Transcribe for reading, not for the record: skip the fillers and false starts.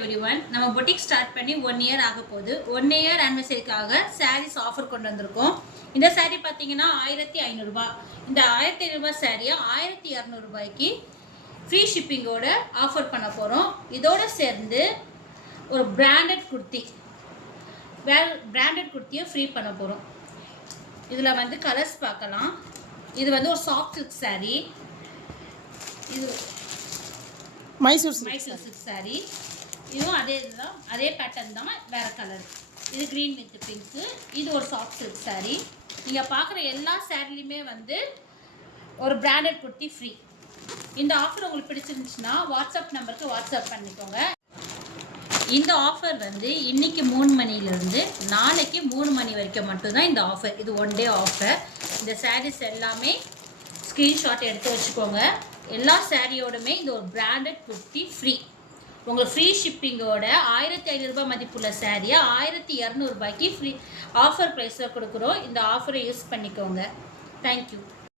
Everyone நம்ம boutique start பண்ணி 1 year ஆக போகுது. 1 இயர் ஆனிவர்சரிக்காக சாரீஸ் ஆஃபர் கொண்டு வந்திருக்கோம். இந்த சாரீ பார்த்தீங்கன்னா 1500 ரூபாய். இந்த 1500 ரூபாய் சாரியை 1200 ரூபாய்க்கு ஃப்ரீ ஷிப்பிங்கோட ஆஃபர் பண்ண போகிறோம். இதோடு சேர்ந்து ஒரு பிராண்டட் குர்த்தியை ஃப்ரீ பண்ண போகிறோம். இதில் வந்து கலர்ஸ் பார்க்கலாம். இது வந்து ஒரு சாஃப்ட் சில்க் சாரீ. இது மைசூர் சில்க் சாரீ. இதுவும் அதே இதுதான், அதே பேட்டர்ன் தான், வேறு கலர். இது க்ரீன் வித் பிங்க்கு. இது ஒரு சாஃப்ட் சில்க் சாரீ. நீங்கள் பார்க்குற எல்லா சாரீலையுமே வந்து ஒரு பிராண்டட் குர்த்தி ஃப்ரீ. இந்த ஆஃபர் உங்களுக்கு பிடிச்சிருந்துச்சுன்னா வாட்ஸ்அப் நம்பருக்கு வாட்ஸ்அப் பண்ணிக்கோங்க. இந்த ஆஃபர் வந்து இன்றைக்கி 3 மணிலேருந்து நாளைக்கு 3 மணி வரைக்கும் மட்டும்தான் இந்த ஆஃபர். இது 1 டே ஆஃபர். இந்த சாரீஸ் எல்லாமே ஸ்க்ரீன்ஷாட் எடுத்து வச்சுக்கோங்க. எல்லா சாரியோடுமே இந்த ஒரு பிராண்டட் குர்த்தி ஃப்ரீ. உங்களுக்கு ஃப்ரீ ஷிப்பிங்கோட 1500 ரூபாய் மதிப்புள்ள சாரியை 1200 ரூபாய்க்கு ஃப்ரீ ஆஃபர் ப்ரைஸில் கொடுக்குறோம். இந்த ஆஃபரை யூஸ் பண்ணிக்கோங்க. தேங்க்யூ.